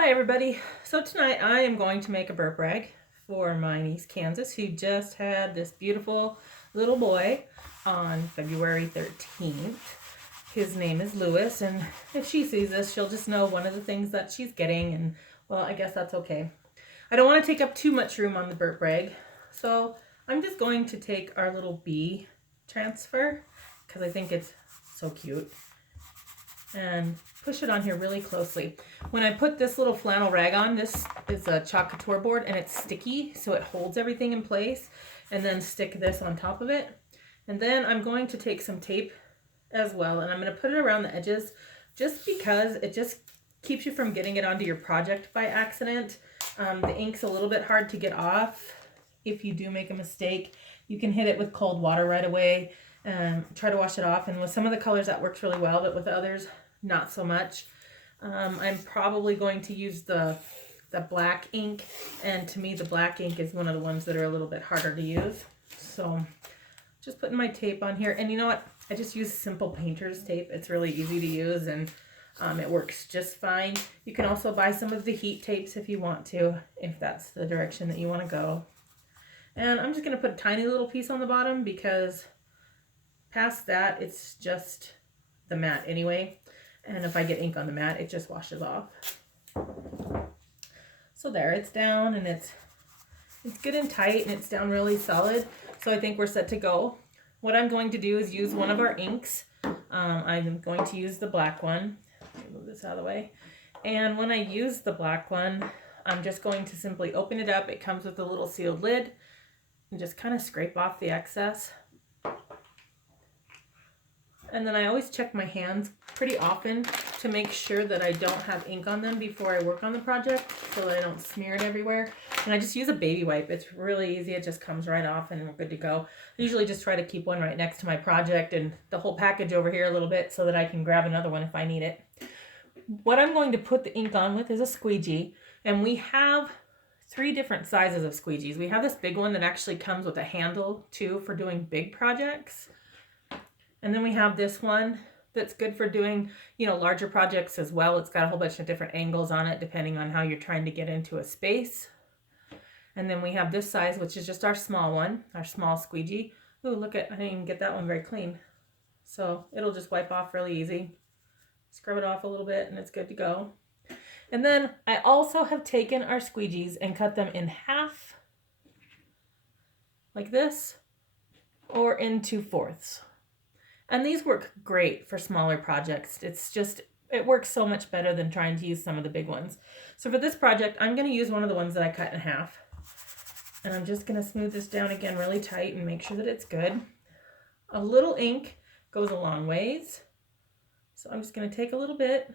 Hi everybody. So tonight I am going to make a burp rag for my niece Kansas, who just had this beautiful little boy on February 13th. His name is Lewis, and if she sees this, she'll just know one of the things that she's getting, and well, I guess that's okay. I don't want to take up too much room on the burp rag, so I'm just going to take our little bee transfer because I think it's so cute, and push it on here really closely. When I put this little flannel rag on, this is a chalk couture board and it's sticky, so it holds everything in place, and then stick this on top of it. And then I'm going to take some tape as well, and I'm going to put it around the edges just because it just keeps you from getting it onto your project by accident. The ink's a little bit hard to get off. If you do make a mistake, you can hit it with cold water right away and try to wash it off. And with some of the colors that works really well, but with others, not so much. I'm probably going to use the black ink, and to me the black ink is one of the ones that are a little bit harder to use. So just putting my tape on here, and you know what, I just use simple painter's tape. It's really easy to use, and it works just fine. You can also buy some of the heat tapes if you want to, if that's the direction that you want to go. And I'm just going to put a tiny little piece on the bottom because past that it's just the mat anyway, and if I get ink on the mat it just washes off. So there, it's down, and it's good and tight, and it's down really solid, so I think we're set to go. What I'm going to do is use one of our inks. I'm going to use the black one. Let me move this out of the way. And when I use the black one, I'm just going to simply open it up. It comes with a little sealed lid, and just kind of scrape off the excess. And then I always check my hands pretty often to make sure that I don't have ink on them before I work on the project, so that I don't smear it everywhere. And I just use a baby wipe. It's really easy. It just comes right off and we're good to go. I usually just try to keep one right next to my project and the whole package over here a little bit so that I can grab another one if I need it. What I'm going to put the ink on with is a squeegee, and we have 3 different sizes of squeegees. We have this big one that actually comes with a handle too for doing big projects. And then we have this one that's good for doing, larger projects as well. It's got a whole bunch of different angles on it depending on how you're trying to get into a space. And then we have this size, which is just our small one, our small squeegee. Ooh, look at, I didn't even get that one very clean. So it'll just wipe off really easy. Scrub it off a little bit and it's good to go. And then I also have taken our squeegees and cut them in half, like this, or in 2/4. And these work great for smaller projects. It works so much better than trying to use some of the big ones. So for this project, I'm going to use one of the ones that I cut in half. And I'm just going to smooth this down again really tight and make sure that it's good. A little ink goes a long ways. So I'm just going to take a little bit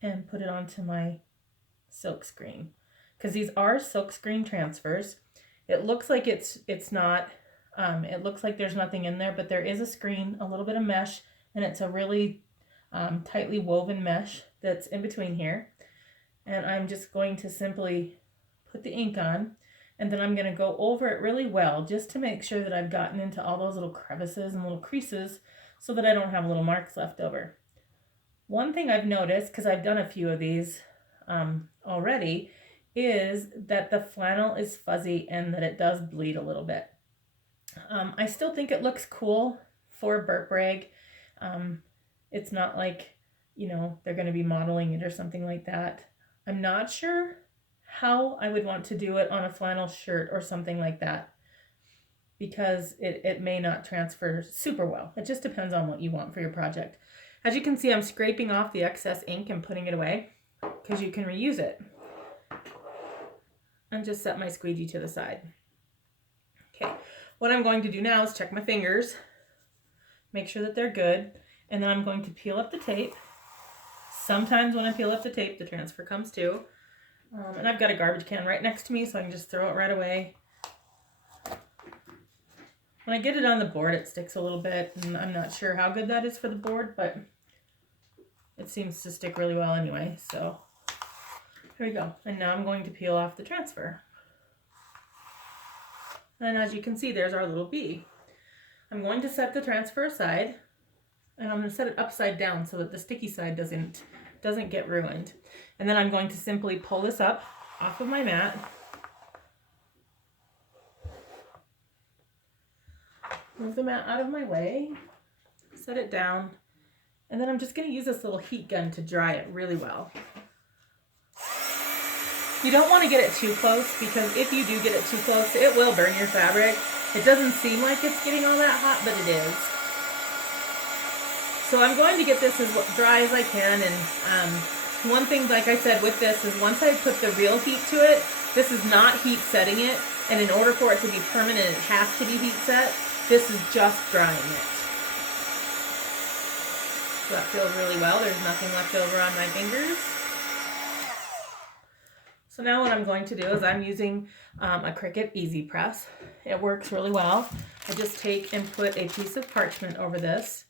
and put it onto my silk screen. Because these are silk screen transfers. It looks like it's not... it looks like there's nothing in there, but there is a screen, a little bit of mesh, and it's a really tightly woven mesh that's in between here. And I'm just going to simply put the ink on, and then I'm going to go over it really well just to make sure that I've gotten into all those little crevices and little creases so that I don't have little marks left over. One thing I've noticed, because I've done a few of these already, is that the flannel is fuzzy and that it does bleed a little bit. I still think it looks cool for a burp rag. It's not like, they're going to be modeling it or something like that. I'm not sure how I would want to do it on a flannel shirt or something like that, because it may not transfer super well. It just depends on what you want for your project. As you can see, I'm scraping off the excess ink and putting it away because you can reuse it. And just set my squeegee to the side. Okay. What I'm going to do now is check my fingers, make sure that they're good, and then I'm going to peel up the tape. Sometimes when I peel up the tape, the transfer comes too. And I've got a garbage can right next to me, so I can just throw it right away. When I get it on the board, it sticks a little bit, and I'm not sure how good that is for the board, but it seems to stick really well anyway. So here we go. And now I'm going to peel off the transfer. And as you can see, there's our little bee. I'm going to set the transfer aside, and I'm going to set it upside down so that the sticky side doesn't doesn't get ruined. And then I'm going to simply pull this up off of my mat. Move the mat out of my way, set it down, and then I'm just going to use this little heat gun to dry it really well. You don't want to get it too close, because if you do get it too close, it will burn your fabric. It doesn't seem like it's getting all that hot, but it is. So I'm going to get this as dry as I can, and one thing, like I said, with this is once I put the real heat to it, this is not heat setting it, and in order for it to be permanent, it has to be heat set. This is just drying it. So that feels really well. There's nothing left over on my fingers. So now what I'm going to do is I'm using a Cricut Easy Press. It works really well. I just take and put a piece of parchment over this.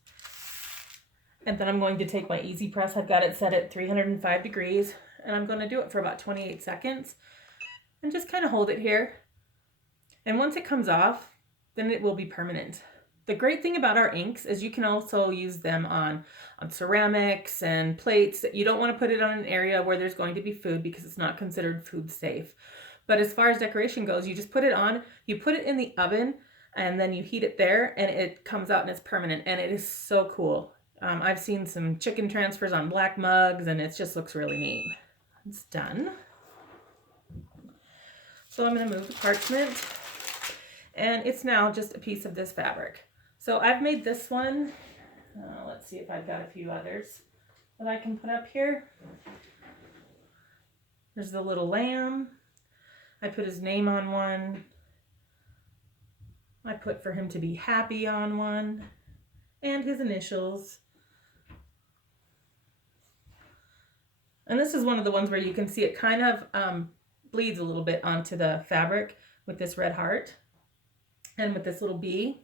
And then I'm going to take my Easy Press. I've got it set at 305 degrees. And I'm going to do it for about 28 seconds. And just kind of hold it here. And once it comes off, then it will be permanent. The great thing about our inks is you can also use them on ceramics and plates. You don't want to put it on an area where there's going to be food, because it's not considered food safe. But as far as decoration goes, you just put it on, you put it in the oven, and then you heat it there, and it comes out and it's permanent, and it is so cool. I've seen some chicken transfers on black mugs, and it just looks really neat. It's done. So I'm going to move the parchment, and it's now just a piece of this fabric. So I've made this one. Let's see if I've got a few others that I can put up here. There's the little lamb. I put his name on one. I put for him to be happy on one, and his initials. And this is one of the ones where you can see it kind of bleeds a little bit onto the fabric with this red heart, and with this little bee.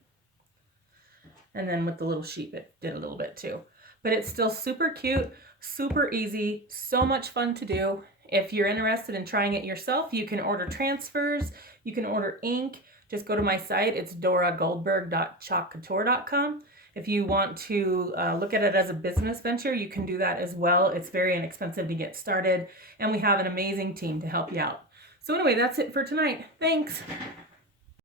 And then with the little sheep, it did a little bit too. But it's still super cute, super easy, so much fun to do. If you're interested in trying it yourself, you can order transfers, you can order ink. Just go to my site. It's doragoldberg.chalkcouture.com. If you want to look at it as a business venture, you can do that as well. It's very inexpensive to get started, and we have an amazing team to help you out. So anyway, that's it for tonight. Thanks.